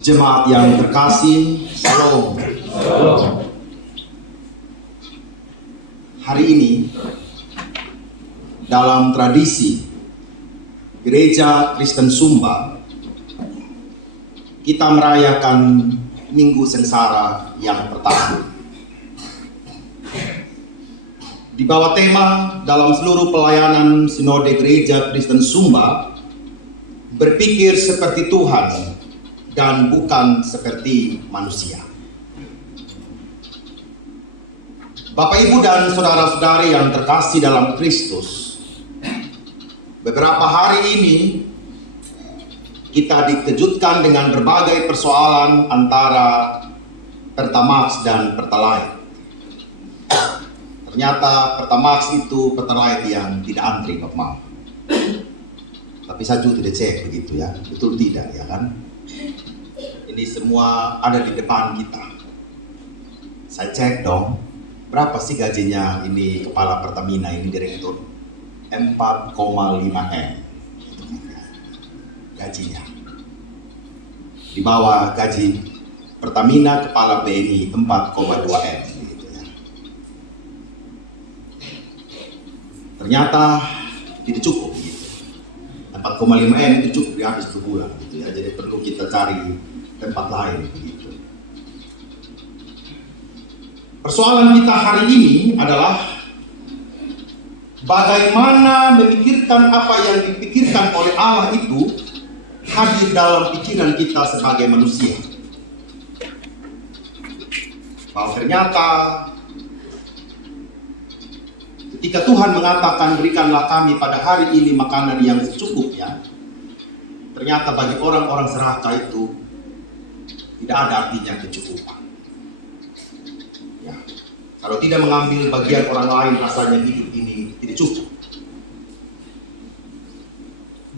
Jemaat yang terkasih, Shalom. Hari ini dalam tradisi Gereja Kristen Sumba, kita merayakan Minggu Sengsara yang pertama. Di bawah tema dalam seluruh pelayanan Sinode Gereja Kristen Sumba, berpikir seperti Tuhan dan bukan seperti manusia. Bapak, Ibu, dan saudara-saudari yang terkasih dalam Kristus, beberapa hari ini kita dikejutkan dengan berbagai persoalan antara Pertamax dan Pertalite. Ternyata Pertamax itu Pertalite yang tidak antri, Bapak. Tapi saya juga tidak cek begitu ya, betul tidak ya kan? Ini semua ada di depan kita. Saya cek dong, berapa sih gajinya ini kepala Pertamina ini direktur? 4,5 M gajinya. Di bawah gaji Pertamina kepala BNI 4,2 M gitu ya. Ternyata tidak cukup gitu. 4,5 M itu cukup di habis berbulan gitu ya. Jadi perlu kita cari tempat lain begitu. Persoalan kita hari ini adalah bagaimana memikirkan apa yang dipikirkan oleh Allah itu hadir dalam pikiran kita sebagai manusia. Bahwa ternyata ketika Tuhan mengatakan berikanlah kami pada hari ini makanan yang secukupnya, ternyata bagi orang-orang serakah itu tidak ada artinya kecukupan. Ya. Kalau tidak mengambil bagian orang lain, rasanya hidup ini tidak cukup.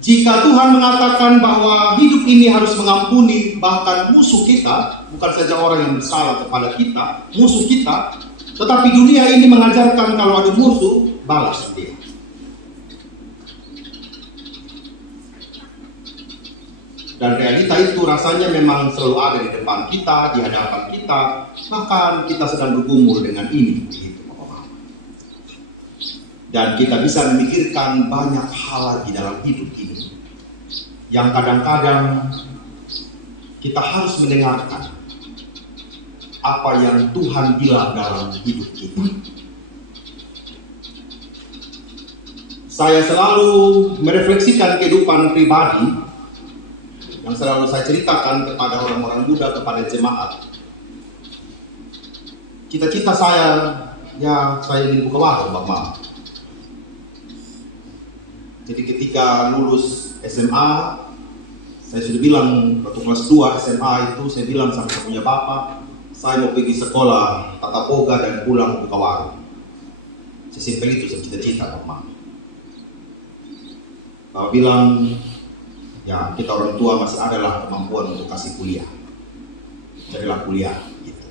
Jika Tuhan mengatakan bahwa hidup ini harus mengampuni bahkan musuh kita, bukan saja orang yang bersalah kepada kita, musuh kita, tetapi dunia ini mengajarkan kalau ada musuh, balas dia. Dan realita itu rasanya memang selalu ada di depan kita, di hadapan kita, bahkan kita sedang bergumul dengan ini, begitu, Bapak-Bapak. Dan kita bisa memikirkan banyak hal lagi dalam hidup ini, yang kadang-kadang kita harus mendengarkan apa yang Tuhan bilang dalam hidup kita. Saya selalu merefleksikan kehidupan pribadi yang selalu saya ceritakan kepada orang-orang muda, kepada jemaat. Cita-cita saya, ya saya ingin buka warung, Bapak. Jadi ketika lulus SMA, saya sudah bilang, waktu kelas 2 SMA itu, saya bilang sama punya Bapak, saya mau pergi sekolah tata boga dan pulang buka warung. Sesimpel itu cita-cita, Bapak. Bapak bilang, ya kita orang tua masih adalah kemampuan untuk kasih kuliah, carilah kuliah gitu.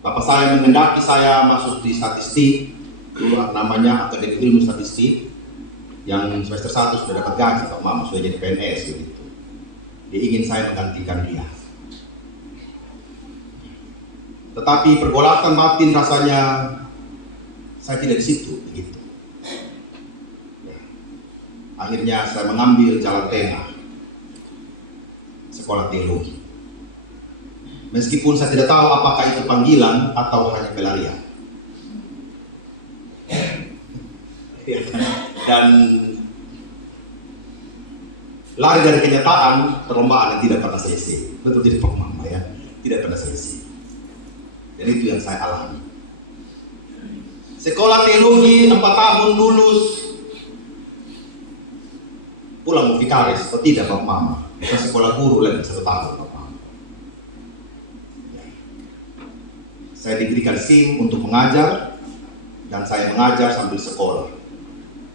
Bapak saya menghendaki saya masuk di statistik, dulu namanya Akademi Ilmu Statistik, yang semester 1 sudah dapat gaji, Pak Mama sudah jadi PNS begitu. Dia ingin saya menggantikan dia. Tetapi pergolakan batin rasanya saya tidak di situ begitu. Akhirnya saya mengambil jalan tengah, sekolah teologi. Meskipun saya tidak tahu apakah itu panggilan atau hanya pelarian. Dan lari dari kenyataan, perlombaan yang tidak pernah selesai. Betul tidak, Pak Mama ya? Tidak pernah selesai. Dan itu yang saya alami. Sekolah teologi 4 tahun lulus, pulang mau vikaris atau tidak, Pak Mama? Kita sekolah guru lagi 1 tahun, Pak Mama. Ya. Saya diberikan SIM untuk mengajar, dan saya mengajar sambil sekolah.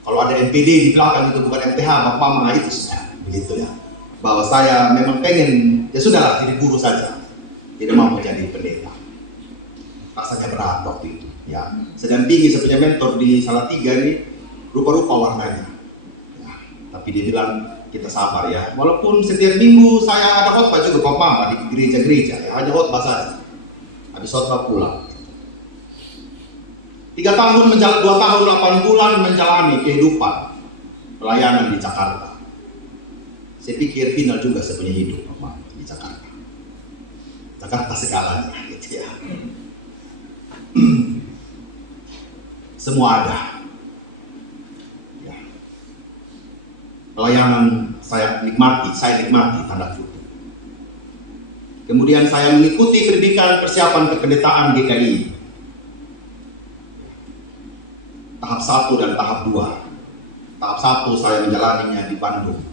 Kalau ada MPD di belakang itu bukan MTH, Pak Mama, itu sudah begitu ya. Bahwa saya memang pengen, ya sudahlah jadi guru saja, tidak mau jadi pendeta. Rasanya berat waktu itu. Ya, saya dampingi, saya punya mentor di Salatiga ini, rupa-rupa warnanya. Ya. Tapi dia bilang, kita sabar ya. Walaupun setiap minggu saya ada khotbah juga Pak Mama di gereja-gereja ya, hanya khotbah saja. Habis khotbah pulang. 2 tahun 8 bulan menjalani kehidupan pelayanan di Jakarta. Saya pikir final juga saya punya hidup Pak Mama di Jakarta. Jakarta segalanya gitu ya. Semua ada. Ya. Pelayanan saya nikmati tanda kutip. Kemudian saya mengikuti pendidikan persiapan kependetaan GKI. Tahap 1 dan tahap 2. Tahap 1 saya menjalaninya di Bandung.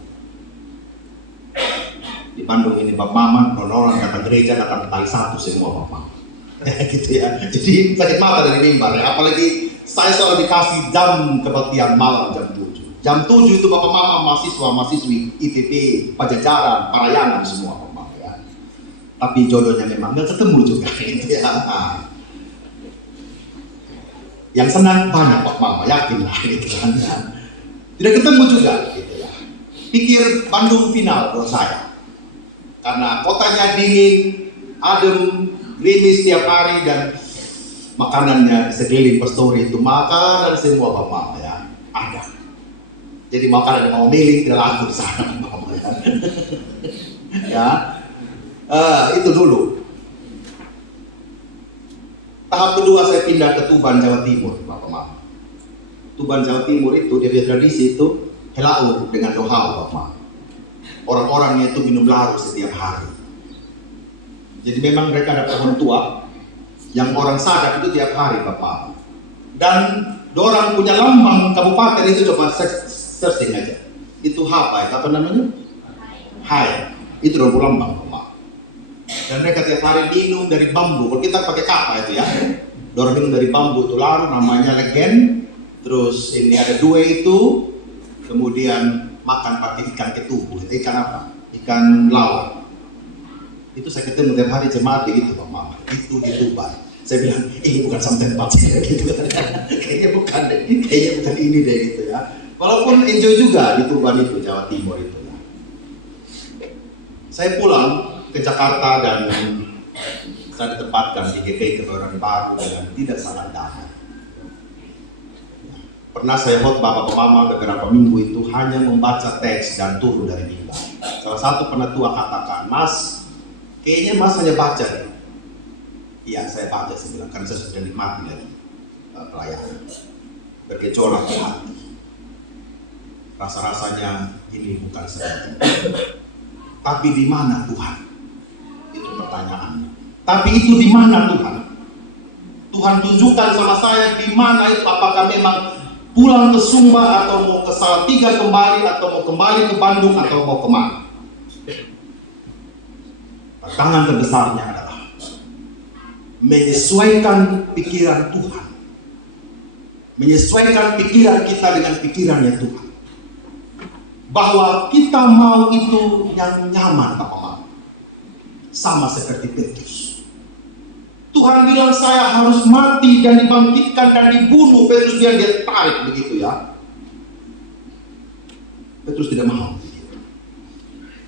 Di Bandung ini Pak Mama, orang datang gereja datang kali 1 semua Pak Mama. Gitu ya. Jadi sakit mata dari mimbar ya. Apalagi saya selalu dikasih jam kebaktian malam jam 7. Jam 7 itu Bapak Mama mahasiswa-mahasiswi ITB, Pajajaran, Parayangan semua Bapak Mama ya. Tapi jodohnya memang nggak ketemu juga gitu ya. Yang senang banyak Pak Mama, yakin lah gitu kan. Tidak ketemu juga gitu ya. Pikir Bandung final buat saya. Karena kotanya dingin, adem, gerimis setiap hari dan makanannya sekeliling pastori itu makanan semua Pak Mama ya ada. Jadi makanan yang mau milih tidak laku di sana Pak Mama ya. Ya, itu dulu. Tahap kedua saya pindah ke Tuban Jawa Timur Pak Mama. Tuban Jawa Timur itu dia tradisi itu helau dengan dohau Pak Mama. Orang-orangnya itu minum laru setiap hari. Jadi memang mereka ada pohon tua yang orang sadar itu tiap hari Bapak. Dan orang punya lambang kabupaten itu coba searching aja. Itu apa namanya? Hai. Itu orang lambang Bapak. Dan mereka tiap hari minum dari bambu. Kalau kita pakai kapa itu ya. Orang minum dari bambu itu lalu namanya legen. Terus ini ada 2 itu. Kemudian makan pakai ikan ketubu. Itu ikan apa? Ikan laut. Itu saya ketemu tiap hari jemaat gitu Pak Mama. Itu di Tuban. Saya bilang, ini bukan sama tempat saya gitu. Kayaknya bukan ini deh gitu ya. Walaupun enjoy juga di Tuban itu, Jawa Timur itu ya. Saya pulang ke Jakarta dan saya ditempatkan di GKI Kebayoran Baru dengan tidak sangat damai. Pernah saya khotbah Bapak Mama beberapa minggu itu hanya membaca teks dan turun dari mimbar. Salah satu penatua katakan, Mas, kayaknya Mas hanya baca deh. Iya, saya baca, saya bilang, karena saya sudah nikmati dari pelayanan. Bergejolak di hati. Rasa-rasanya ini bukan seperti itu. Tapi di mana Tuhan? Itu pertanyaannya. Tapi itu di mana Tuhan? Tuhan tunjukkan sama saya di mana itu, apakah memang pulang ke Sumba atau mau ke Salatiga kembali atau mau kembali ke Bandung atau mau kemana? Tantangan terbesarnya adalah menyesuaikan pikiran Tuhan, menyesuaikan pikiran kita dengan pikirannya Tuhan, bahwa kita mau itu yang nyaman Bapak Mama, sama seperti Petrus. Tuhan bilang saya harus mati dan dibangkitkan dan dibunuh. Petrus biar dia tarik begitu ya. Petrus tidak mau.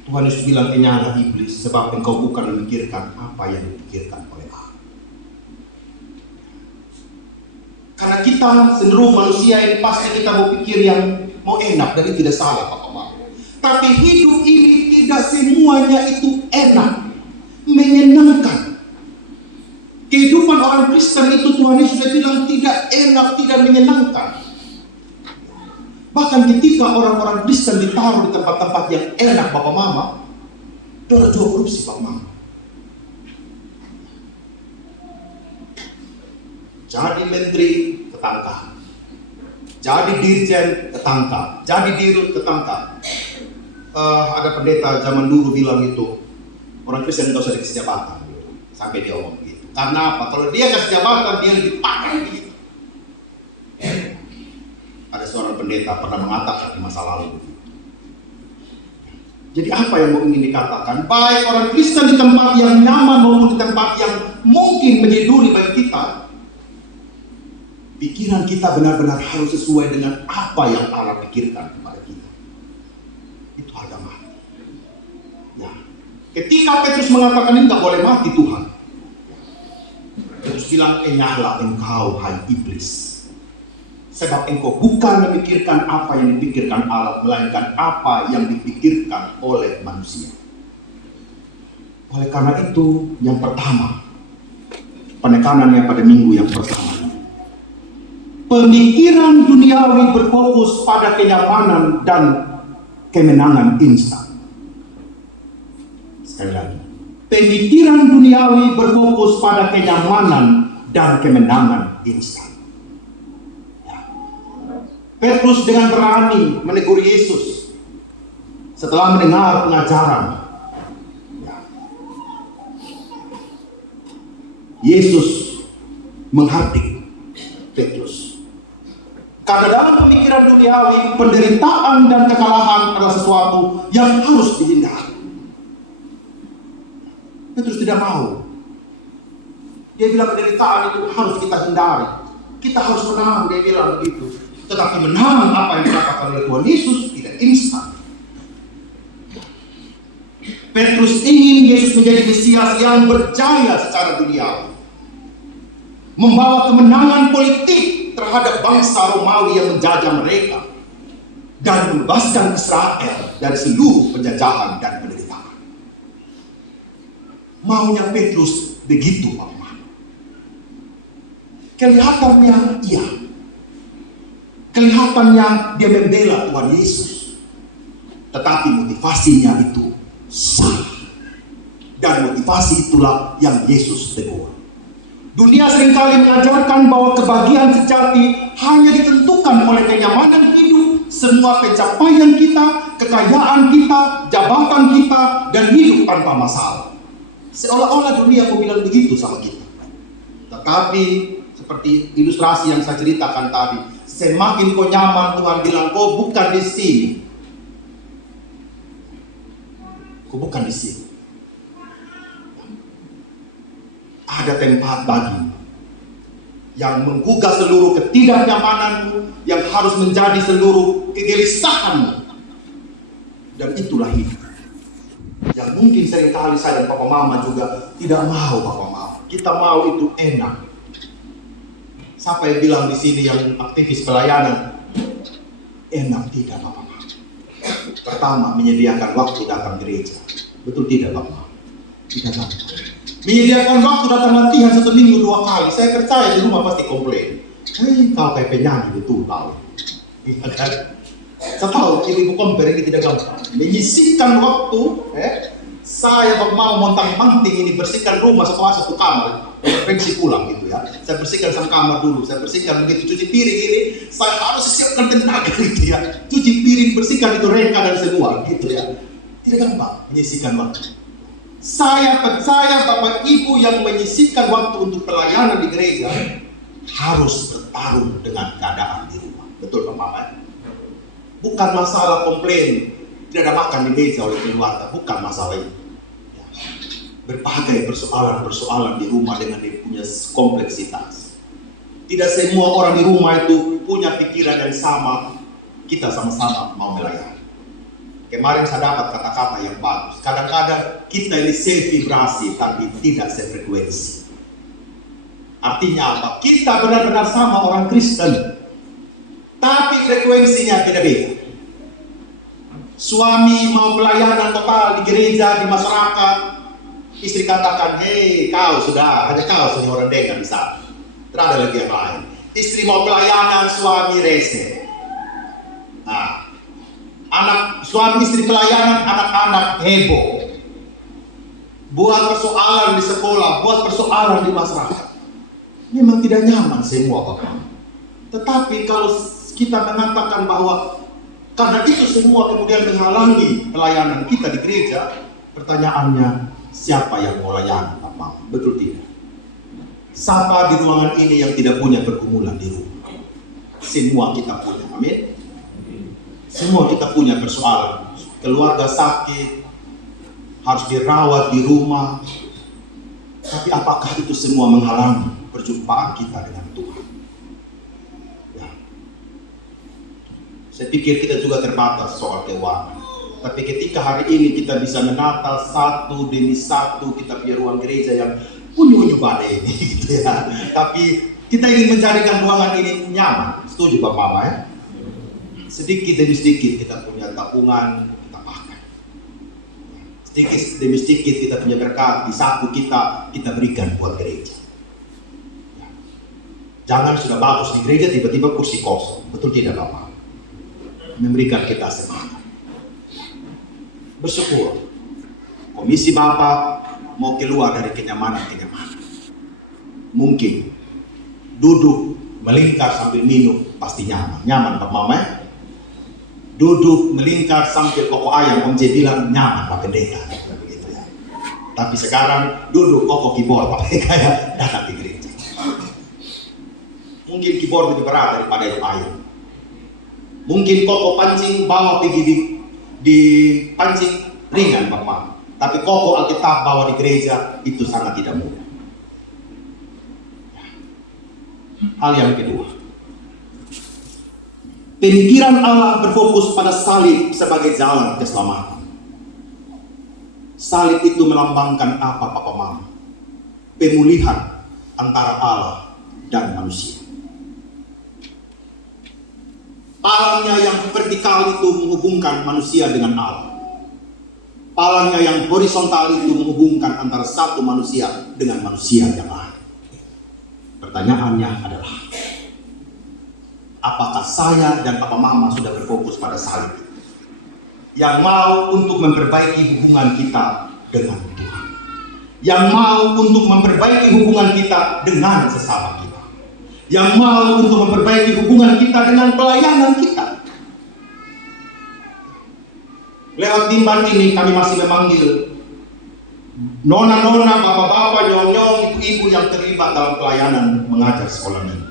Tuhan Yesus bilang, enyala iblis, sebab engkau bukan memikirkan apa yang dipikirkan oleh Allah. Karena kita cenderung manusia ini pasti kita mau pikir yang mau enak, dan itu tidak salah Bapak Mama. Tapi hidup ini tidak semuanya itu enak, menyenangkan. Kehidupan orang Kristen itu Tuhan Yesus sudah bilang tidak enak, tidak menyenangkan. Bahkan ketika orang-orang Kristen ditaruh di tempat-tempat yang enak Bapak Mama, dia jual korupsi Bapak Mama. Jadi menteri ketangkap, jadi dirjen ketangkap, jadi dirut ketangkap. Ada pendeta zaman dulu bilang itu, orang Kristen tidak usah dikasih jabatan, sampai dia ngomong gitu. Karena apa? Kalau dia kasih jabatan, dia lebih pakai gitu. Ada seorang pendeta pernah mengatakan di masa lalu. Jadi apa yang mau ingin dikatakan? Baik orang Kristen di tempat yang nyaman maupun di tempat yang mungkin menyeduri bagi kita, pikiran kita benar-benar harus sesuai dengan apa yang Allah pikirkan kepada kita. Itu harga mati. Ya. Ketika Petrus mengatakan ini tak boleh mati Tuhan, Petrus bilang, enyahlah engkau hai iblis. Sebab engkau bukan memikirkan apa yang dipikirkan Allah, melainkan apa yang dipikirkan oleh manusia. Oleh karena itu, yang pertama, penekanannya pada minggu yang pertama, pemikiran duniawi berfokus pada kenyamanan dan kemenangan instan. Sekali lagi, pemikiran duniawi berfokus pada kenyamanan dan kemenangan instan. Petrus dengan berani menegur Yesus setelah mendengar pengajaran. Yesus menghardik Petrus. Karena dalam pemikiran duniawi, penderitaan dan kekalahan adalah sesuatu yang harus dihindari. Petrus tidak mau. Dia bilang penderitaan itu harus kita hindari. Kita harus menang, dia bilang begitu. Tetapi menang apa yang dikatakan oleh Tuhan Yesus tidak instan. Petrus ingin Yesus menjadi Mesias yang berjaya secara duniawi, membawa kemenangan politik terhadap bangsa Romawi yang menjajah mereka, dan membebaskan Israel dari seluruh penjajahan dan penderitaan. Maunya Petrus begitu, Bapak. Kelihatannya iya. Kelihatannya dia membela Tuhan Yesus, tetapi motivasinya itu salah. Dan motivasi itulah yang Yesus tegur. Dunia seringkali mengajarkan bahwa kebahagiaan sejati hanya ditentukan oleh kenyamanan hidup, semua pencapaian kita, kekayaan kita, jabatan kita, dan hidup tanpa masalah. Seolah-olah dunia mau bilang begitu sama kita. Tetapi seperti ilustrasi yang saya ceritakan tadi, semakin kau nyaman, Tuhan bilang kau bukan di sini. Kau bukan di sini. Ada tempat bagimu yang menggugah seluruh ketidaknyamananmu, yang harus menjadi seluruh kegelisahanmu. Dan itulah hidup. Yang mungkin seringkali saya dan Papa Mama juga tidak mau, Papa Mama. Kita mau itu enak. Siapa yang bilang di sini yang aktivis pelayanan enak? Tidak, Bapak. Pertama, menyediakan waktu datang gereja. Betul tidak, Bapak? Tidak, Bapak. Menyediakan waktu datang latihan 1 minggu 2 kali. Saya percaya di rumah pasti komplain. Kau kayak penyanyi betul, tahu? Saya tahu ibu komplain ini tidak gampang. Menyisihkan waktu. Saya mau montang-manting ini, bersihkan rumah satu kamar. Referensi pulang gitu ya. Saya bersihkan sama kamar dulu, saya bersihkan begitu, cuci piring ini, saya harus siapkan tenaga gitu ya. Cuci piring, bersihkan itu reka dan semua gitu ya. Tidak gampang menyisihkan waktu. Saya percaya Bapak Ibu yang menyisihkan waktu untuk pelayanan di gereja harus bertarung dengan keadaan di rumah. Betul Pak Mama? Bukan masalah komplain tidak ada makan di meja oleh keluarga, bukan masalah itu. Berbagai persoalan-persoalan di rumah dengan dia punya kompleksitas. Tidak semua orang di rumah itu punya pikiran yang sama. Kita sama-sama mau melayani. Kemarin saya dapat kata-kata yang bagus. Kadang-kadang kita ini sevibrasi tapi tidak sefrekuensi. Artinya apa? Kita benar-benar sama orang Kristen, tapi frekuensinya tidak beda. Suami mau pelayanan total di gereja, di masyarakat. Istri katakan, hei kau sudah, hanya kau saja orang dengar di sana. Tidak ada lagi yang lain. Istri mau pelayanan, suami rese. Nah, suami istri pelayanan, anak-anak heboh. Buat persoalan di sekolah, buat persoalan di masyarakat. Memang tidak nyaman semua Bapak. Tetapi kalau kita mengatakan bahwa karena itu semua kemudian menghalangi pelayanan kita di gereja, pertanyaannya, siapa yang mau layani Bapak? Betul tidak? Siapa di ruangan ini yang tidak punya pergumulan di rumah? Semua kita punya, amin? Semua kita punya persoalan. Keluarga sakit, harus dirawat di rumah. Tapi apakah itu semua menghalangi perjumpaan kita dengan Tuhan? Ya. Saya pikir kita juga terbatas soal keuangan. Tapi ketika hari ini kita bisa menata satu demi satu kita punya ruang gereja yang unyu-unyu badai ini gitu ya. Tapi kita ingin menjadikan ruangan ini nyaman. Setuju Bapak Mama ya? Sedikit demi sedikit kita punya tabungan, kita pakai. Sedikit demi sedikit kita punya berkat, di saku kita berikan buat gereja. Jangan sudah bagus di gereja tiba-tiba kursi kosong. Betul tidak Bapak? Memberikan kita semangat. Bersyukur komisi Bapak mau keluar dari kenyamanan-kenyamanan. Mungkin duduk melingkar sambil minum pasti nyaman Pak Mama ya? Duduk melingkar sambil koko ayam Om J bilang nyaman Pak Pendeta begitu ya. Tapi sekarang duduk koko keyboard Pak kayak datang di gereja. Mungkin keyboard lebih berat daripada ayam. Mungkin koko pancing bawa pergi di pancing ringan Bapak, tapi koko Alkitab bawa di gereja itu sangat tidak mudah. Hal yang kedua, pemikiran Allah berfokus pada salib sebagai jalan keselamatan. Salib itu melambangkan apa Papa Mama? Pemulihan antara Allah dan manusia. Palangnya yang vertikal itu menghubungkan manusia dengan Allah. Palangnya yang horizontal itu menghubungkan antara satu manusia dengan manusia yang lain. Pertanyaannya adalah, apakah saya dan Papa Mama sudah berfokus pada salib yang mau untuk memperbaiki hubungan kita dengan Tuhan, yang mau untuk memperbaiki hubungan kita dengan sesama kita, yang mau untuk memperbaiki hubungan kita dengan pelayanan kita. Lewat timban ini kami masih memanggil nona-nona, bapak-bapak, nyong-nyong, ibu-ibu yang terlibat dalam pelayanan mengajar sekolah minggu.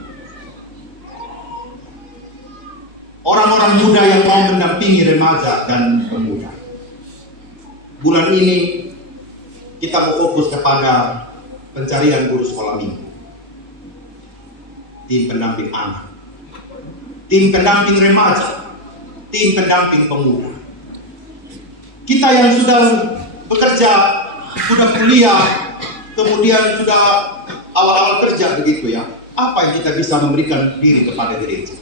Orang-orang muda yang mau mendampingi remaja dan pemuda. Bulan ini kita mau fokus kepada pencarian guru sekolah minggu, tim pendamping anak, tim pendamping remaja, tim pendamping pemuda. Kita yang sudah bekerja, sudah kuliah, kemudian sudah awal-awal kerja begitu ya, apa yang kita bisa memberikan diri kepada gereja?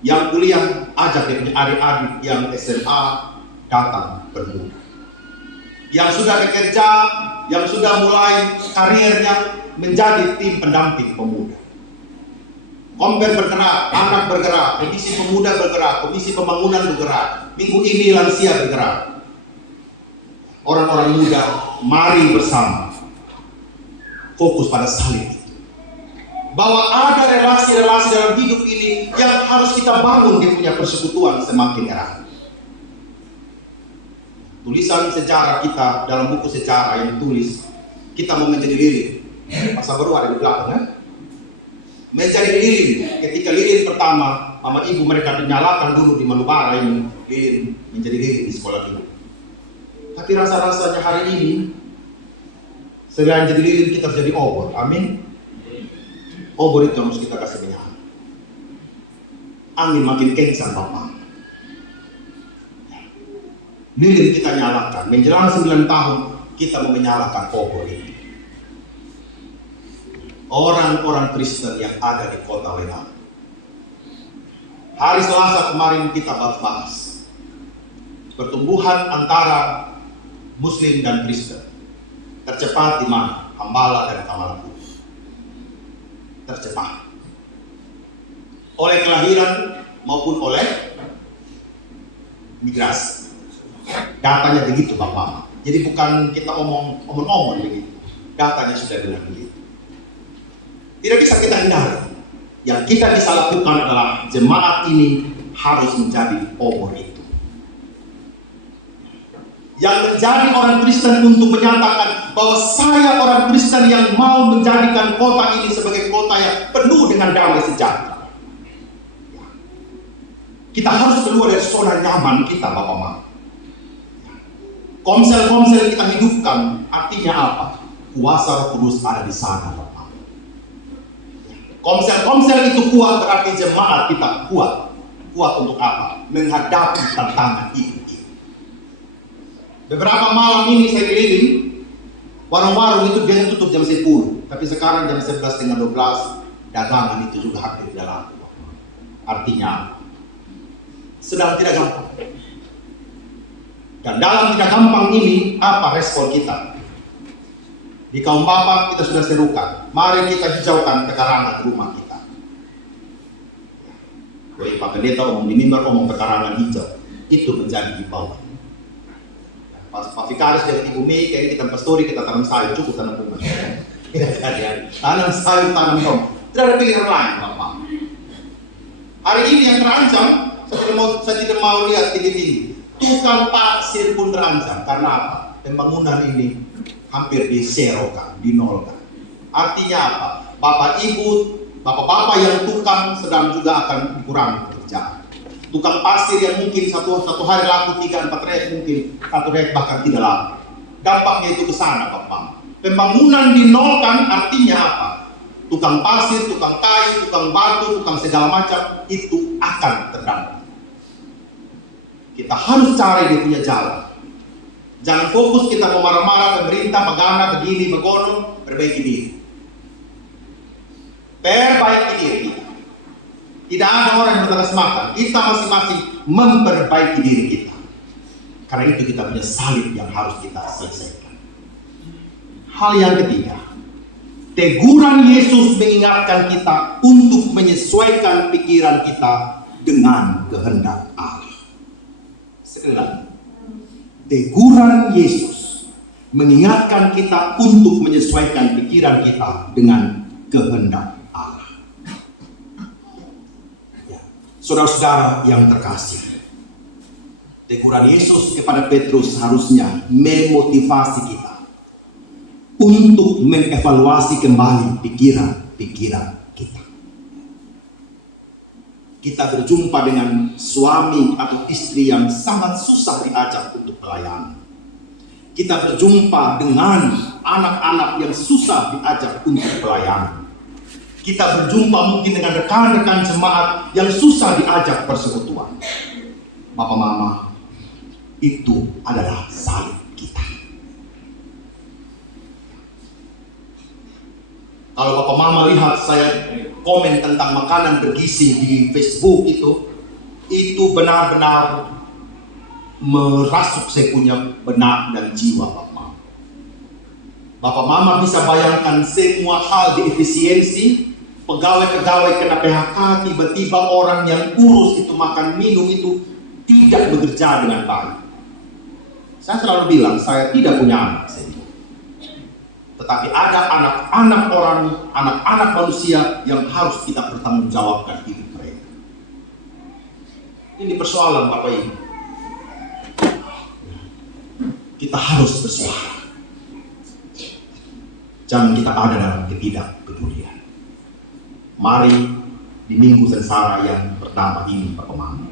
Yang kuliah, ajak dia punya adik-adik yang SMA datang bermuda. Yang sudah bekerja, yang sudah mulai karirnya menjadi tim pendamping pemuda. Kompen bergerak, anak bergerak, komisi pemuda bergerak, komisi pembangunan bergerak. Minggu ini lansia bergerak. Orang-orang muda, mari bersama fokus pada salib. Bahwa ada relasi-relasi dalam hidup ini yang harus kita bangun di punya persekutuan semakin erat. Tulisan sejarah kita dalam buku sejarah yang tulis, kita mau menjadi lilin. Masa baru ada di belakang kan? Menjadi lilin. Ketika lilin pertama, mama ibu mereka dinyalakan dulu di Manubara ini, lilin menjadi lilin di sekolah ini. Tapi rasa-rasanya hari ini, selain jadi lilin kita jadi obor. Amin. Obor itu harus kita kasih minyak. Angin makin kencang Bapak. Lilin kita nyalakan. Menjelang 9 tahun kita mau menyalakan obor ini. Orang-orang Kristen yang ada di kota Wenang. Hari Selasa kemarin kita bahas pertumbuhan antara Muslim dan Kristen tercepat di mana? Hambala dan Kamalapu. Tercepat. Oleh kelahiran maupun oleh migrasi. Datanya begitu Bapak. Jadi bukan kita omong-omong begitu. Datanya sudah benar begitu. Tidak bisa kita hindari. Yang kita bisa lakukan adalah jemaat ini harus menjadi obor itu. Yang menjadi orang Kristen untuk menyatakan bahwa saya orang Kristen yang mau menjadikan kota ini sebagai kota yang penuh dengan damai sejahtera. Kita harus keluar dari zona nyaman kita Bapak-Bapak. Komsel-komsel kita hidupkan artinya apa? Kuasa Roh Kudus ada di sana Bapak. Komsel-komsel itu kuat berarti jemaat kita kuat. kuat untuk apa? Menghadapi tantangan hidup ini. Beberapa malam ini saya keliling, warung-warung itu biasanya tutup jam 10, tapi sekarang jam 11:12 dagangan itu juga hampir tidak laku. Artinya sedang tidak gampang. Dan dalam tidak gampang ini, apa respon kita? Di kaum bapak kita sudah serukan, mari kita hijaukan pekarangan rumah kita. Pak Pendeta omong di mimbar, omong pekarangan hijau, itu menjadi himbauan. Pak Vikaris dari Ibu Mei, kayaknya kita pastori, kita tanam sayur, cukup tanam bunga. Tanam sayur, tanam tomat. Tidak ada pilihan lain, Bapak. Hari ini yang terancam, saya tidak mau lihat tinggi-tinggi. Tukang pasir pun terancam. Karena apa? Pembangunan ini hampir diserokan, dinolkan. Artinya apa? Bapak Ibu, bapak-bapak yang tukang sedang juga akan dikurangi pekerjaan. Tukang pasir yang mungkin satu hari laku 3-4 rek, mungkin 1 rek bahkan tidak laku. Dampaknya itu ke sana, Bapak. Pembangunan dinolkan artinya apa? Tukang pasir, tukang kayu, tukang batu, tukang segala macam itu akan terdampak. Kita harus cari dia punya jalan. Jangan fokus kita mau marah-marah pemerintah, magana, begini, begono, perbaiki diri. Perbaiki diri kita. Tidak ada orang yang berbalas makan. Kita masing-masing memperbaiki diri kita. Karena itu kita punya salib yang harus kita selesaikan. Hal yang ketiga, teguran Yesus mengingatkan kita untuk menyesuaikan pikiran kita dengan kehendak Allah. Sekali lagi, teguran Yesus mengingatkan kita untuk menyesuaikan pikiran kita dengan kehendak Allah. Ya. Saudara-saudara yang terkasih, teguran Yesus kepada Petrus harusnya memotivasi kita untuk mengevaluasi kembali pikiran-pikiran kita. Kita berjumpa dengan suami atau istri yang sangat susah diajak untuk pelayanan. Kita berjumpa dengan anak-anak yang susah diajak untuk pelayanan. Kita berjumpa mungkin dengan rekan-rekan jemaat yang susah diajak persekutuan. Bapak Mama, itu adalah salib kita. Kalau Bapak Mama lihat saya komen tentang makanan bergizi di Facebook itu benar-benar merasuk saya punya benak dan jiwa Bapak Mama. Bapak Mama bisa bayangkan semua hal di efisiensi, pegawai-pegawai kena PHK, tiba-tiba orang yang urus itu makan minum itu tidak bekerja dengan baik. Saya selalu bilang, saya tidak punya anak. Tetapi ada anak-anak orang, anak-anak manusia yang harus kita bertanggungjawabkan hidup mereka. Ini persoalan Bapak Ibu. Kita harus bersuara. Jangan kita ada dalam ketidakpedulian. Mari di minggu sengsara yang pertama ini Bapak Mama,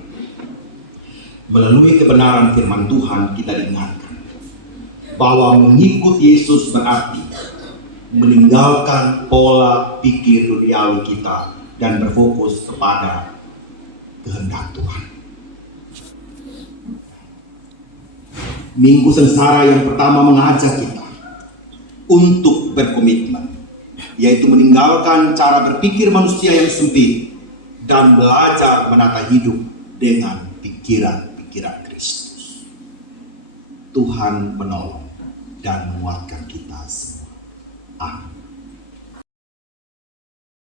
melalui kebenaran firman Tuhan kita diingatkan bahwa mengikut Yesus berarti meninggalkan pola pikir duniawi kita dan berfokus kepada kehendak Tuhan. Minggu sengsara yang pertama mengajak kita untuk berkomitmen, yaitu meninggalkan cara berpikir manusia yang sempit dan belajar menata hidup dengan pikiran-pikiran Kristus. Tuhan menolong dan menguatkan kita semua. Amin.